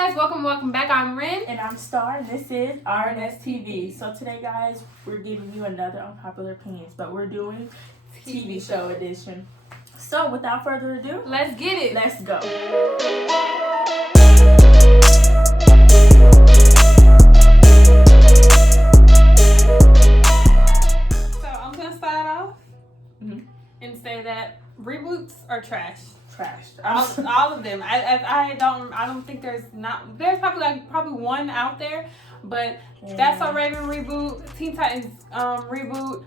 guys, welcome back. I'm Ren. And I'm Starr, and this is RNS TV. So today, guys, we're giving you another unpopular opinions, but we're doing TV show edition. So without further ado, let's get it. Let's go. So I'm going to start off and say that reboots are trash. All of them. I don't think there's probably one out there, but That's So Raven reboot, Teen Titans reboot,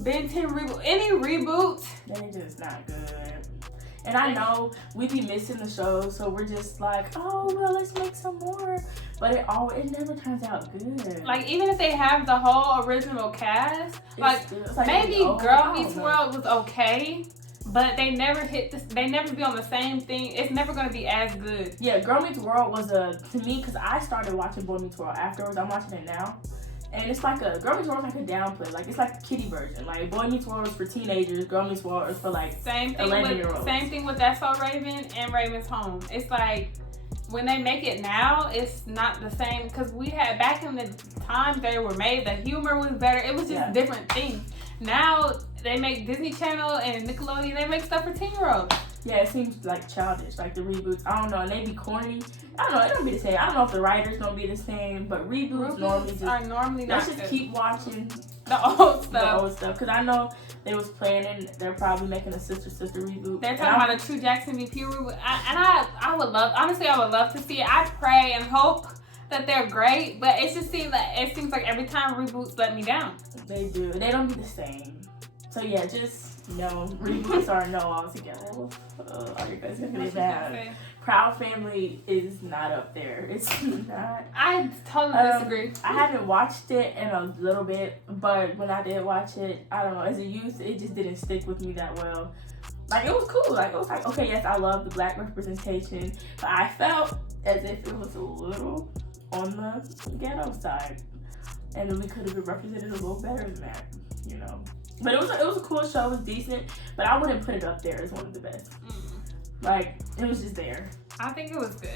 Ben 10 reboot, any reboot, they're just not good. And I know we be missing the show, so we're just like, oh well, let's make some more. But it never turns out good. Like even if they have the whole original cast, like maybe Girl Meets World was okay. But they never hit this. They never be on the same thing. It's never gonna be as good. Yeah, Girl Meets World was to me, because I started watching Boy Meets World afterwards. I'm watching it now, and it's like Girl Meets World is like a downplay. Like it's like the kiddie version. Like Boy Meets World is for teenagers. Girl Meets World is for like 11-year-olds. Same thing with That's So Raven and Raven's Home. It's like when they make it now, it's not the same because we had back in the time they were made. The humor was better. It was just different things. Now they make Disney Channel and Nickelodeon. They make stuff for 10-year-olds. Yeah, it seems like childish, like the reboots. I don't know, and they be corny. I don't know, it don't be the same. I don't know if the writers don't be the same, but reboots are normally not. Let's just keep watching the old stuff. Because I know they was planning. They're probably making a sister reboot. They're talking about a True Jackson VP reboot, I would love. Honestly, I would love to see it. I pray and hope that they're great, but it seems like every time reboots let me down. They do. They don't be the same. So yeah, just no. Reboots are no altogether. Are you guys gonna be bad? Proud Family is not up there. It's not. I totally disagree. I haven't watched it in a little bit, but when I did watch it, I don't know. As a youth, it just didn't stick with me that well. Like it was cool. Like it was like, okay, yes, I love the black representation, but I felt as if it was a little on the ghetto side, and we could have been represented a little better than that, you know. But it was a cool show. It was decent, but I wouldn't put it up there as one of the best. Like it was just there. I think it was good.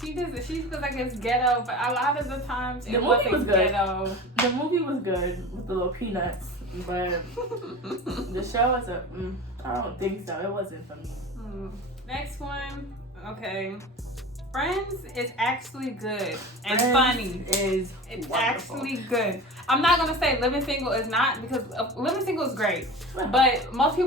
She feels like it's ghetto, but a lot of the times the movie was good. Ghetto. The movie was good with the little peanuts, but the show was I don't think so. It wasn't for me. Next one, okay. Friends is actually good and funny. It's wonderful. Actually good. I'm not gonna say Living Single is not, because Living Single is great, but most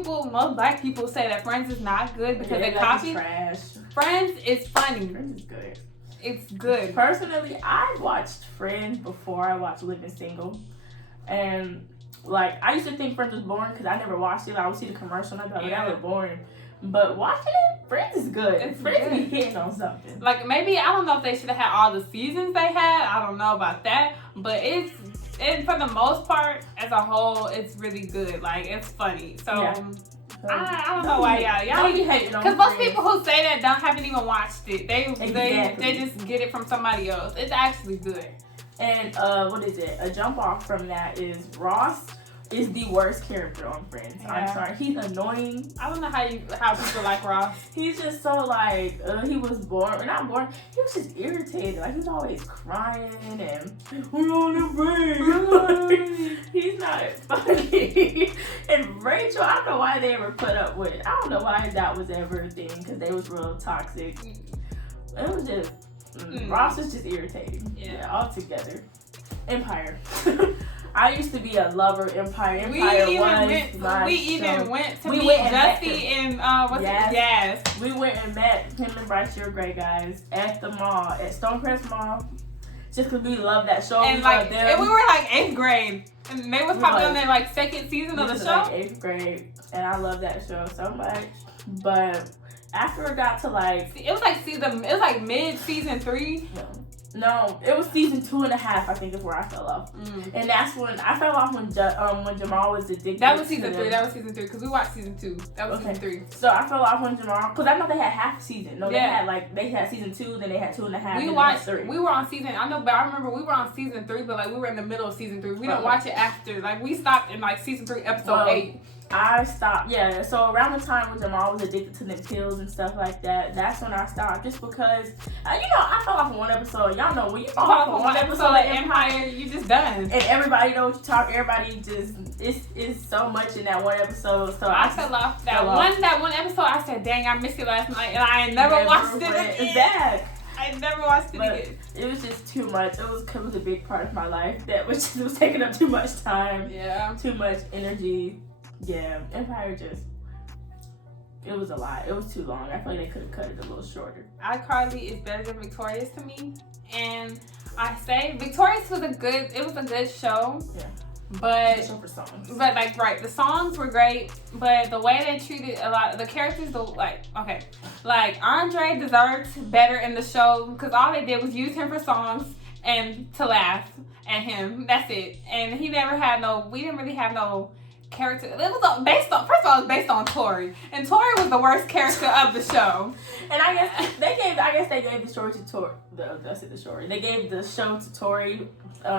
black people say that Friends is not good because they copy. Trash. Friends is funny. Friends is good. It's good. Personally, I watched Friends before I watched Living Single, and like I used to think Friends was boring because I never watched it. I would see the commercial and I'd be like, that was boring. But watching it, Friends is good. Friends be hitting on something. Like maybe I don't know if they should have had all the seasons they had. I don't know about that, but it's for the most part as a whole, it's really good. Like it's funny. So I don't know why y'all be hating on, because most people who say that haven't even watched it. They just get it from somebody else. It's actually good. And what is it? A jump off from that is Ross is the worst character on Friends. Yeah. I'm sorry. He's annoying. I don't know how people like Ross. He's just so like, he was bored. Not bored. He was just irritated. Like, he was always crying and, we're on a break. He's not funny. And Rachel, I don't know why they ever put up with it. I don't know why that was ever a thing, because they was real toxic. It was just, Ross was just irritating. Yeah, altogether. Empire. I used to be a lover of Empire. We even went to meet Justy and Yes. We went and met him and Bryce. You're great guys at the mall, at Stonecrest Mall, just because we love that show. And and we were like 8th grade, and they was probably on their like 2nd season of the show. Like 8th grade, and I love that show so much. But after it got to like, it was like mid season 3. No, it was season 2.5. I think is where I fell off, and that's when I fell off when Jamal was addicted. That was season 3. That was season 3 because we watched season 2. That was season 3. So I fell off when Jamal, because I know they had half a season. No, they had season 2, then they had 2.5. We watched 3. We were on season. I know, but I remember we were on season 3, but like we were in the middle of season 3. We didn't watch it after. Like we stopped in like season 3, episode 8. I stopped, so around the time when Jamal was addicted to the pills and stuff like that, that's when I stopped, just because, I fell off one episode, y'all know when you fall fall for for one episode of Empire, you just done. and everybody knows you talk. Everybody just it's so much in that one episode. So I fell off that one episode. I said, "Dang, I missed it last night," and I never watched it again. Back. I never watched it again. It was just too much. It was a big part of my life that was taking up too much time. Yeah. Too much energy. Yeah. Empire just. It was a lot. It was too long. I feel like they could have cut it a little shorter. iCarly is better than Victorious to me, and I say Victorious was a good show. Yeah. But show for songs. But like right, the songs were great, but the way they treated a lot of the characters, like Andre deserved better in the show because all they did was use him for songs and to laugh at him. That's it. And he never had we didn't really have no character. It was based on, first of all, it was based on Tori, and Tori was the worst character of the show. And I guess they gave the story to Tori. The story. They gave the show to Tori,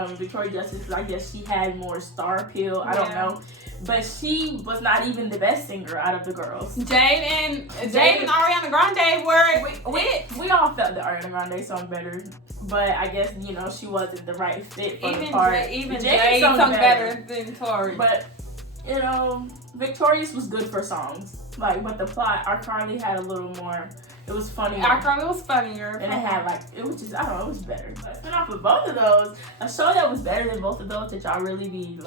Victoria Justice, because I guess she had more star appeal. I don't know, but she was not even the best singer out of the girls. Jade and Ariana Grande were we all felt the Ariana Grande song better, but I guess she wasn't the right fit for the part. Even Jade sung better than Tori, but. Victorious was good for songs. But the plot, iCarly had a little more. It was funnier. iCarly was funnier. And it had it was just, I don't know, it was better. But spin off of both of those, a show that was better than both of those that y'all really be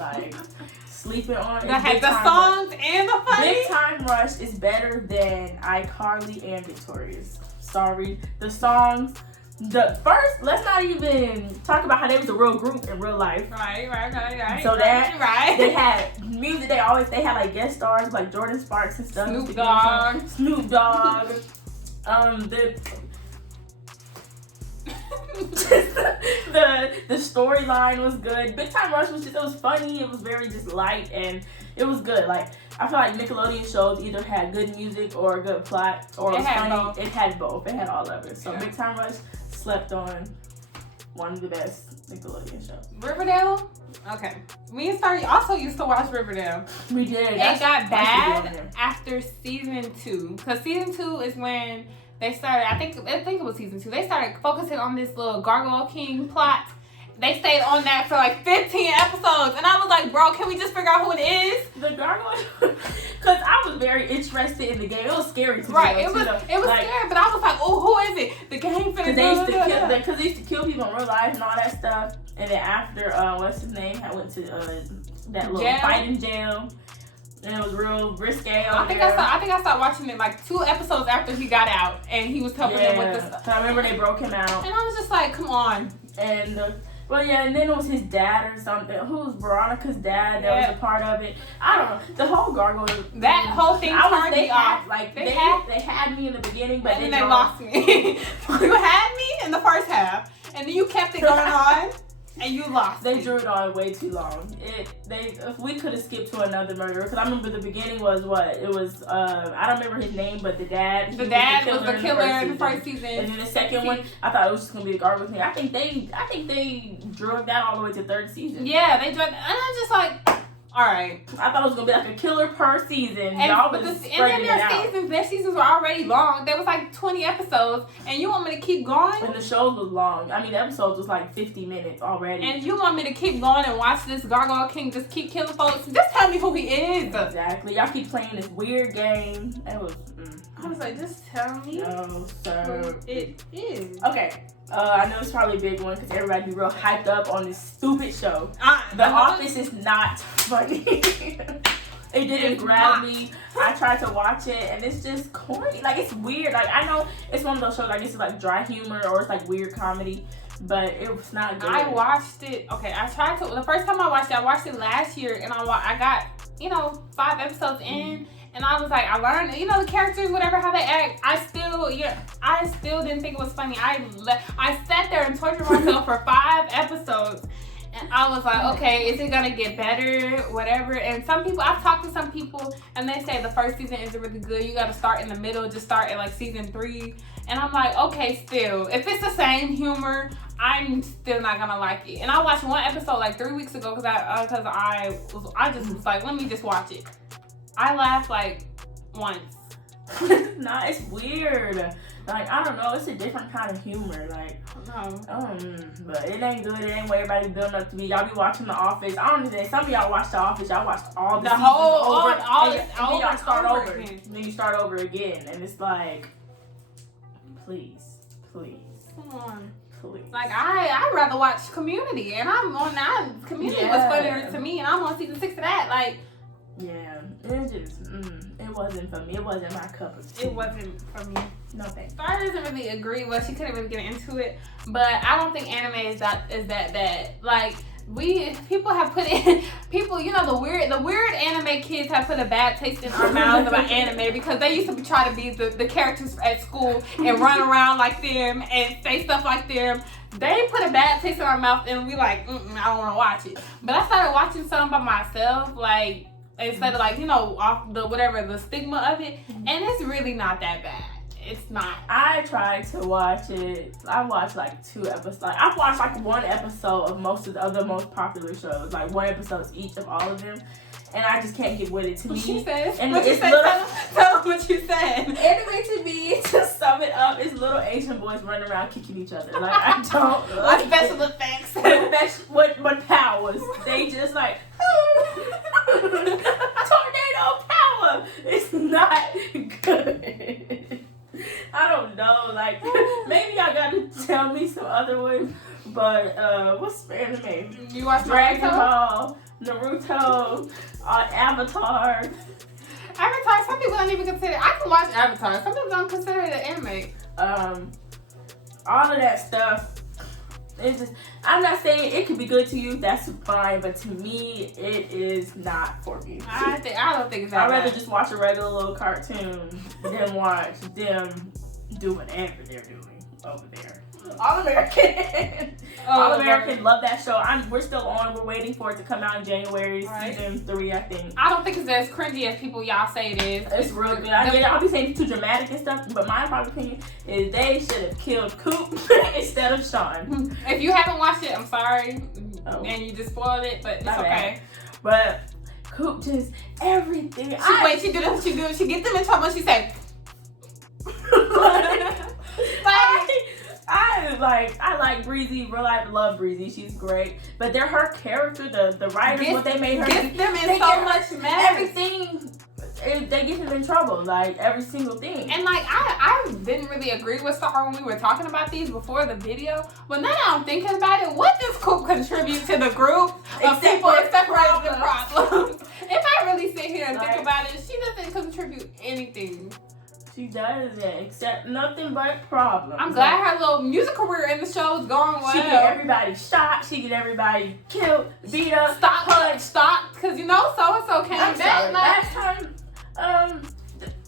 sleeping on. That had the songs and the funny. Big Time Rush is better than iCarly and Victorious. Sorry. The songs. Let's not even talk about how they was a real group in real life. Right. So they had music. They had guest stars like Jordan Sparks and stuff. Snoop Dogg. The storyline was good. Big Time Rush it was funny. It was very just light and it was good. I feel like Nickelodeon shows either had good music or a good plot or it was funny. Both. It had both. It had all of it. So yeah. Big Time Rush slept on one of the best Nickelodeon shows. Riverdale? Okay. Me and Starr also used to watch Riverdale. We did. It got bad after season 2. Because season 2 is when they started, I think it was season 2. They started focusing on this little Gargoyle King plot. They stayed on that for 15 episodes. And I was like, bro, can we just figure out who it is? The Gargoyle? Because I was very interested in the game. It was scary to me. Right. It was scary, but I was like, oh, who is it? The game finna Because they used to kill people in real life and all that stuff. And then after, what's his name? I went to that little fight in jail. And it was real risque. I think I stopped watching it 2 episodes after he got out. And he was helping them with this. So I remember they broke him out. And I was just like, come on. And and then it was his dad or something. Who's Veronica's dad that was a part of it. I don't know. The whole Gargoyle. That whole thing turned me off. They had me in the beginning, but then they lost me. You had me in the first half, and then you kept it going on, and you lost They me. drew it on way too long. If we could have skipped to another murderer, because I remember the beginning was what? It was, I don't remember his name, but the dad. The dad was the killer in the first season. And then the second one, I thought it was just going to be the Gargoyle King. I think they drug that all the way to 3rd season. Yeah, they drugged, and I'm just like, all right. I thought it was going to be a killer per season. And then their seasons were already long. There was 20 episodes, and you want me to keep going? And the shows was long. I mean, the episodes was 50 minutes already. And you want me to keep going and watch this Gargoyle King just keep killing folks? Just tell me who he is. Exactly. Y'all keep playing this weird game. It was... I was like, just tell me. No, sir. It is. Okay. I know it's probably a big one because everybody be real hyped up on this stupid show. The Office is not funny. It didn't grab me. I tried to watch it and it's just corny. It's weird. I know it's one of those shows it's dry humor or it's weird comedy, but it was not good. I watched it. Okay, I tried to. The first time I watched it last year, and I got 5 episodes in. And I was like, I learned, the characters, whatever, how they act. I still didn't think it was funny. I sat there and tortured myself for 5 episodes. And I was like, okay, is it going to get better, whatever? And I've talked to some people, and they say the first season isn't really good. You got to start in the middle, just start at season 3. And I'm like, okay, still, if it's the same humor, I'm still not going to like it. And I watched one episode 3 weeks ago because I just was like, let me just watch it. I laughed once. Nah, it's weird. Like, I don't know, it's a different kind of humor. Like, but it ain't good. It ain't what everybody building up to be. Y'all be watching The Office. I don't understand. Some of y'all watch The Office. Y'all watch all the seasons over, and then y'all start over. And then you start over again, and it's like, please, come on. please. Like I'd rather watch Community, and I'm on that. Community was funnier to me, and I'm on season 6 of that. Like, yeah, it just it wasn't for me. It wasn't my cup of tea. It wasn't for me. No thanks. Starr doesn't really agree. Well, she couldn't really get into it, but I don't think anime is that bad. Like, people have put in you know, the weird anime kids have put a bad taste in our mouths about anime because they used to try to be the characters at school and run around like them and say stuff like them. They put a bad taste in our mouth and we like, I don't want to watch it. But I started watching something by myself, like, instead of, like, you know, off the stigma of it, and it's really not that bad. It's not. I tried to watch it. I watched like 2 episodes. Like, I've watched like 1 episode of most of the other most popular shows. Like 1 episode each of all of them. And I just can't get with it. To me, she said. And what it's you little. Tell them what you said. Anyway, to me, to sum it up, it's little Asian boys running around kicking each other. Like, I don't like with special effects. With powers. They just like tornado power. It's not good. I don't know, like, maybe y'all gotta tell me some other ones, but what's anime? You watch Dragon Ball, Naruto, Avatar. Avatar, some people don't even consider. I can watch Avatar. Some people don't consider it an anime. All of that stuff. It's just, I'm not saying it could be good to you. That's fine, but to me, it is not for me. I don't think it's that I'd rather bad. just watch a regular little cartoon than watch them do whatever they're doing over there. All American. All American. Love that show. We're still on. We're waiting for it to come out in January, season 3, I think. I don't think it's as cringy as people y'all say it is. It's real good. I get I'll be saying it's too dramatic and stuff, but my opinion is they should have killed Coop instead of Sean. If you haven't watched it, I'm sorry, and you just spoiled it, but it's okay. But Coop just everything. She do this. She get them in trouble. She say. I like Breezy. Real life love Breezy. She's great. But her character, the writers, what they made her get them in so much mess. Everything, they get them in trouble. Like every single thing. And like I didn't really agree with Starr when we were talking about these before the video. But now that I'm thinking about it, what does Coop contribute to the group of people except for the problems? If I really sit here and think about it, she doesn't contribute anything. She doesn't, except nothing but problems. I'm glad her little music career in the show is going well. She get everybody shot. She get everybody killed, beat up, stopped, because you know so-and-so came back. Last time,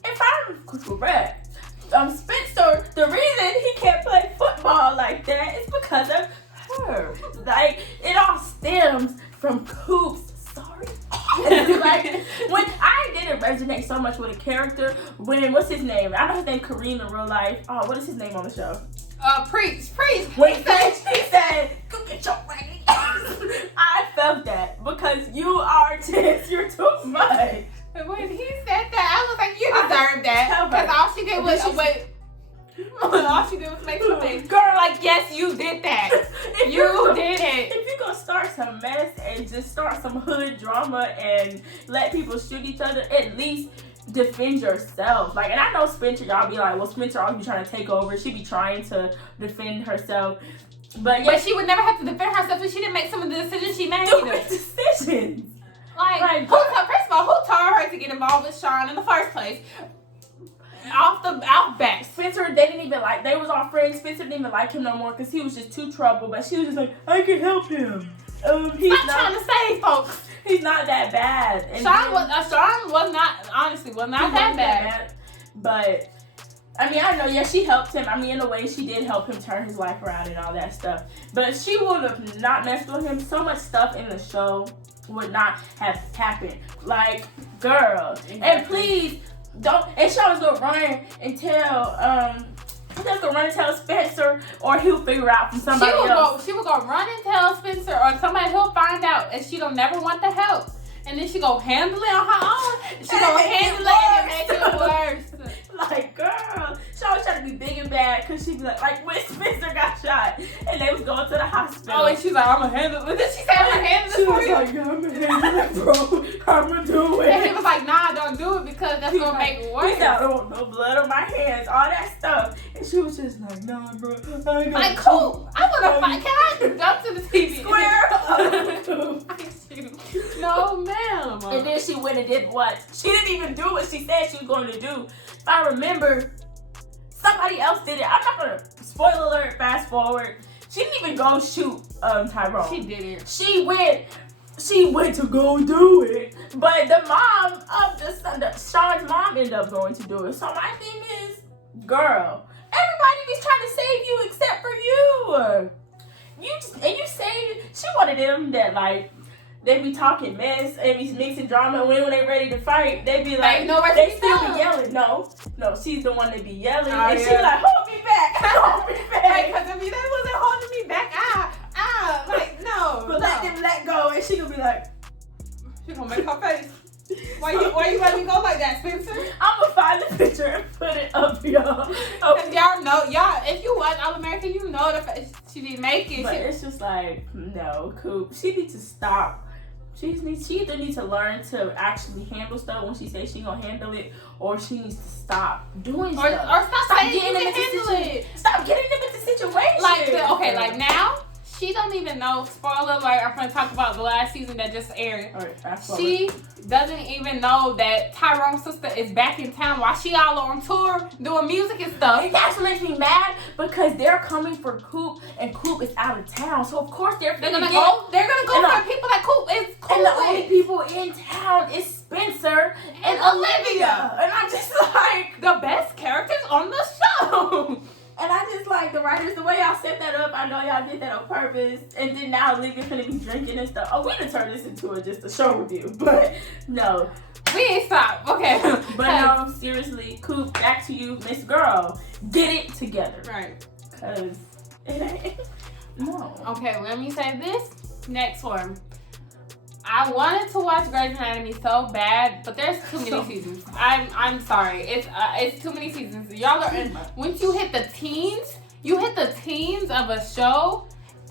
if I'm correct, Spencer, the reason he can't play football like that is because of her. Like, it all stems from Coop's sorry. Like, when I didn't resonate so much with a character what's his name? I know his name Kareem in real life. Oh, what is his name on the show? Preach. When he said, go get your raggedy ass. I felt that because you're too much. When he said that, I was like, you deserve that. Because all she did was make some face. Girl, like, yes, you did that. You did it. If you're going to start some mess and just start some hood drama and let people shoot each other, at least defend yourself. Like, and I know Spencer, y'all be like, well, Spencer always be trying to take over. She be trying to defend herself. But she would never have to defend herself if she didn't make some of the decisions she made. Decisions. Like first of all, who told her to get involved with Sean in the first place? Off back. Spencer, they was all friends. Spencer didn't even like him no more because he was just too trouble. But she was just like, I can help him. He's not trying to save folks. He's not that bad. And Sean was not that bad. But I mean, I know, yeah, she helped him. I mean, in a way, she did help him turn his life around and all that stuff. But she would have not messed with him. So much stuff in the show would not have happened. Like, girl, and please. Don't, and she always gonna run and tell Spencer, or he'll figure out from somebody else. She would go run and tell Spencer, or somebody he'll find out, and she don't never want the help. And then she go handle it on her own. She go handle it and make it worse. like, girl, she always trying to be big and bad because she be like when Spencer got shot and they was going to the hospital. Oh, and she's like, I'm gonna handle it. Did she say I'm gonna handle it for you? She was like, yeah, I'm gonna handle it, bro. I'm gonna do it. And he was like, nah, don't do it because that's gonna make it worse. He said, I don't want no blood on my hands, all that stuff. And she was just like, nah, bro. I ain't like, cool. I wanna fight. Can I go to the TV? Square up. No, ma'am. And then she went and did what? She didn't even do what she said she was going to do. If I remember, somebody else did it. I'm not gonna spoiler alert. Fast forward. She didn't even go shoot Tyrone. She didn't. She went to go do it, but the mom of the son, Sean's mom, ended up going to do it. So my thing is, girl, everybody is trying to save you except for you. You saved. She one of them that like. They be talking mess and be mixing drama, and when they ready to fight, they be like, they still be yelling. No, she's the one that be yelling, and she like, hold me back, hold me back. Because if they wasn't holding me back, like, no. But let them let go, and she gonna be like, she gonna make her face. Why you let me go like that, Spencer? I'm gonna find the picture and put it up, y'all. Because y'all know, if you watch All American, you know the face she didn't make it. But it's just like, no, Coop. She needs to stop. She either needs to learn to actually handle stuff when she says she gonna handle it, or she needs to stop doing stuff. Or stop saying you can handle it. Stop getting them into situations. Like now, she don't even know. Spoiler alert! I'm gonna talk about the last season that just aired. All right, she doesn't even know that Tyrone's sister is back in town while she all on tour doing music and stuff. And that's what makes me mad because they're coming for Coop and Coop is out of town. So of course they're gonna go. They're gonna go for people that Coop is cool and the with. only people in town is Spencer and Olivia. And I'm just like the best characters on the show. And I just like the writers, the way y'all set that up. I know y'all did that on purpose. And then now Olivia's gonna be drinking and stuff. Oh, we done turned this into just a show review. But no. We ain't stopped. Okay. But no, seriously, Coop, back to you, Miss Girl. Get it together. Right. Because it ain't. No. Okay, let me say this. Next one. I wanted to watch Grey's Anatomy so bad, but there's too many seasons. I'm sorry. It's too many seasons. Y'all are once you hit the teens of a show,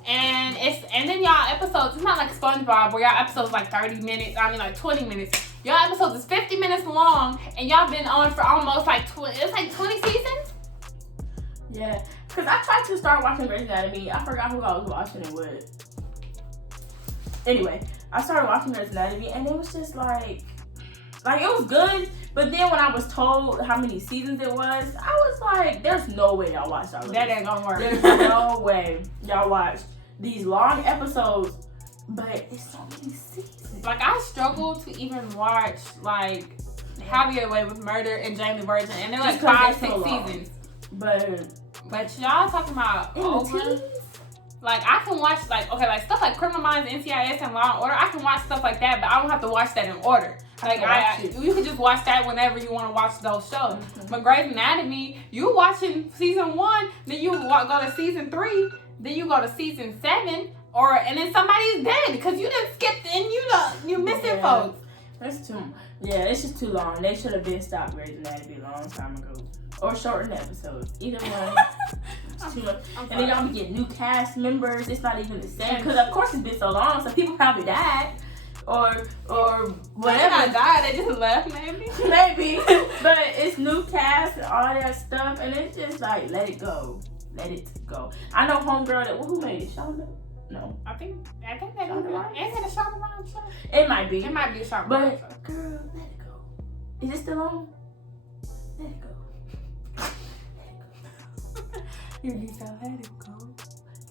and then y'all episodes. It's not like SpongeBob where y'all episodes like 30 minutes. I mean like 20 minutes. Y'all episodes is 50 minutes long, and y'all been on for almost like 20 seasons. Yeah, because I tried to start watching Grey's Anatomy. I forgot who I was watching it with. Anyway, I started watching Grey's Anatomy, and it was just like it was good. But then when I was told how many seasons it was, I was like, "There's no way y'all watched all of That this. ain't gonna work. There's no way y'all watched these long episodes." But it's so many seasons. Like I struggle to even watch like How to Get Away with Murder and Jane the Virgin, and they're like 5-6 seasons. But y'all talking about over. Like, I can watch, like stuff like Criminal Minds, NCIS, and Law & Order. I can watch stuff like that, but I don't have to watch that in order. Like, you can just watch that whenever you want to watch those shows. Mm-hmm. But Grey's Anatomy, you watching season 1, then you go to season 3, then you go to season 7, and then somebody's dead because you done skipped and you missing folks. That's it's just too long. They should have been stopped Grey's Anatomy a long time ago. Or shorten the episodes. Either one. Too much. And then y'all be getting new cast members. It's not even the same. Because of course it's been so long, so people probably died. Or whatever. They not died, they just left maybe. Maybe. But it's new cast and all that stuff. And it's just like, let it go. Let it go. I know Homegirl who made it? Shonda? No. I think that is it a Shonda Rhimes show? It might be. It might be a Shonda Rhimes show. But girl, let it go. Is it still on? Let it go. You need to let it go.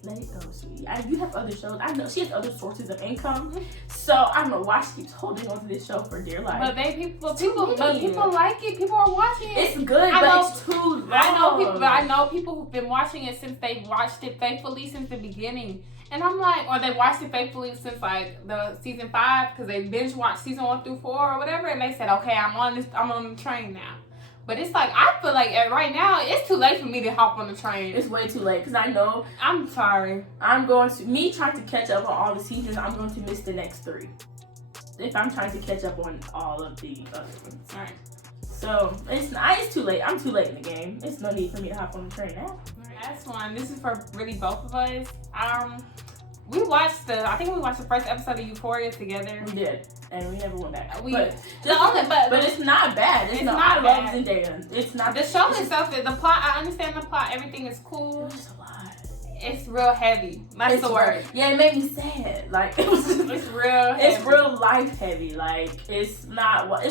Let it go, sweetie. You have other shows. I know she has other sources of income. So I don't know why she keeps holding on to this show for dear life. But people like it. People are watching it. It's good, but it's too long. I know people who've been watching it since they've watched it faithfully since the beginning. And I'm like, or they watched it faithfully since like the season 5 because they binge watched season 1 through 4 or whatever. And they said, okay, I'm on the train now. But it's like, I feel like right now, it's too late for me to hop on the train. It's way too late, because I know... I'm sorry. Me trying to catch up on all the seasons, I'm going to miss the next 3. If I'm trying to catch up on all of the other ones. Alright. So it's too late. I'm too late in the game. It's no need for me to hop on the train now. Last one. This is for really both of us. We watched I think we watched the first episode of Euphoria together. We did, and we never went back. But it's not bad. It's not. I love Zendaya. It's not. The show itself, the plot. I understand the plot. Everything is cool. It's a lot. It's real heavy. That's the word. Yeah, it made me sad. Like it's real. Heavy. It's real life heavy. Like it's not like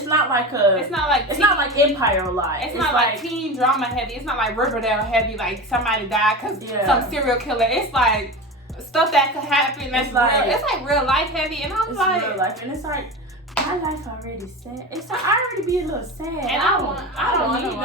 Empire a lot. It's not like teen drama heavy. It's not like Riverdale heavy. Like somebody died because some serial killer. It's like stuff that could happen. That's real. It's like real life heavy. And I'm like, real life, and it's like. My life already sad. It's like I already be a little sad. And I want to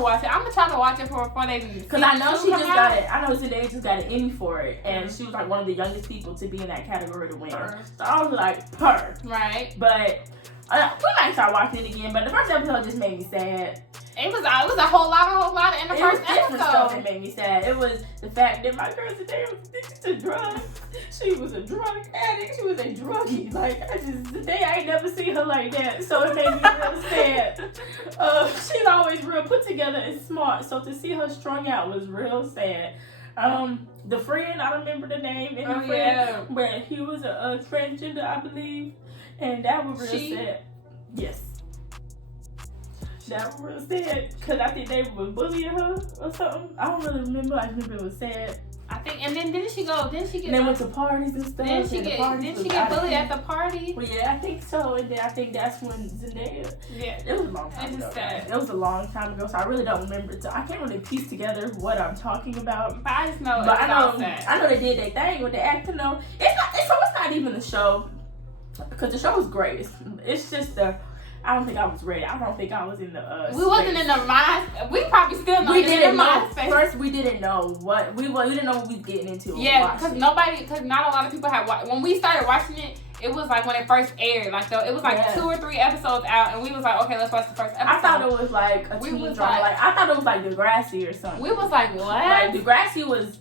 watch it. I'm gonna try to watch it before they. Because I know she just got it. I know Zendaya just got an Emmy for it, and she was like one of the youngest people to be in that category to win. So I was like, right. But we might start watching it again. But the first episode just made me sad. It was a whole lot in the first episode. Stuff that made me sad. It was the fact that my girl Zendaya was addicted to drugs. She was a drug addict. She was a druggie. Like Zendaya, I ain't never seen her like that. So it made me real sad. She's always real put together and smart. So to see her strung out was real sad. The friend, I don't remember the name. And the friend, where he was a transgender, I believe, and that was real sad. Yes. That was real sad because I think they were bullying her or something. I don't really remember. I remember it was sad. I think, and then didn't she get? And they went to parties and stuff. Didn't she get bullied at the party? Well, yeah, I think so. And then I think that's when Zendaya. Yeah, it was a long time ago. It was a long time ago, so I really don't remember. So I can't really piece together what I'm talking about. But I just know. But I know they did their thing with the acting. No, it's not even the show because the show was great. It's just the. I don't think I was ready. I don't think I was in the we wasn't in the mind. We probably still not in the mind space. First, we didn't know what we didn't know what we was getting into. Yeah, because not a lot of people had watched. When we started watching it, it was like when it first aired. Like it was like 2 or 3 episodes out, and we was like, okay, let's watch the first episode. I thought it was like a teen drama. Like I thought it was like Degrassi or something. We was like, what? Like Degrassi was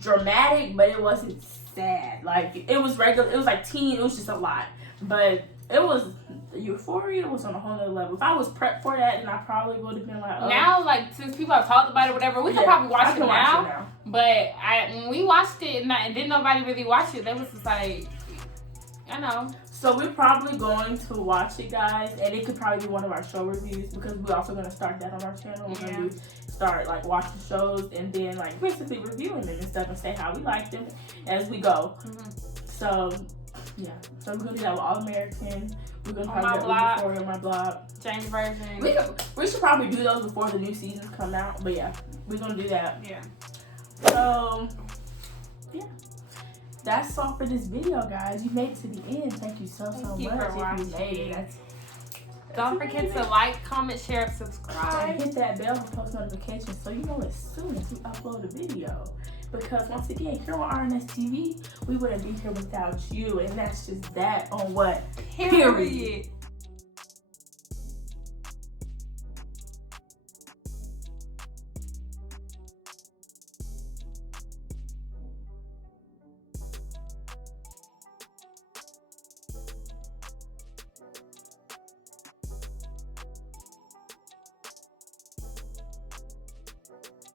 dramatic, but it wasn't sad. Like it was regular. It was like teen. It was just a lot, but it was. Euphoria was on a whole other level. If I was prepped for that, then I probably would have been like, oh. Now, like, since people have talked about it, whatever, we can probably watch it now. But when we watched it and didn't nobody really watch it, they was just like, I know. So we're probably going to watch it, guys, and it could probably be one of our show reviews because we're also going to start that on our channel. We're going to start like watching shows and then like basically reviewing them and stuff and say how we like them as we go. So yeah, so we're gonna do that with All American. We're gonna probably do Euphoria on my blog. Change version. We should probably do those before the new seasons come out. But yeah, we're gonna do that. Yeah. So yeah, that's all for this video, guys. You made it to the end. Thank you so much. If you made it. Don't forget to like, comment, share, and subscribe. And hit that bell for post notifications so you know as soon as we upload a video. Because once again, here on RNS TV, we wouldn't be here without you. And that's just that on what? Period.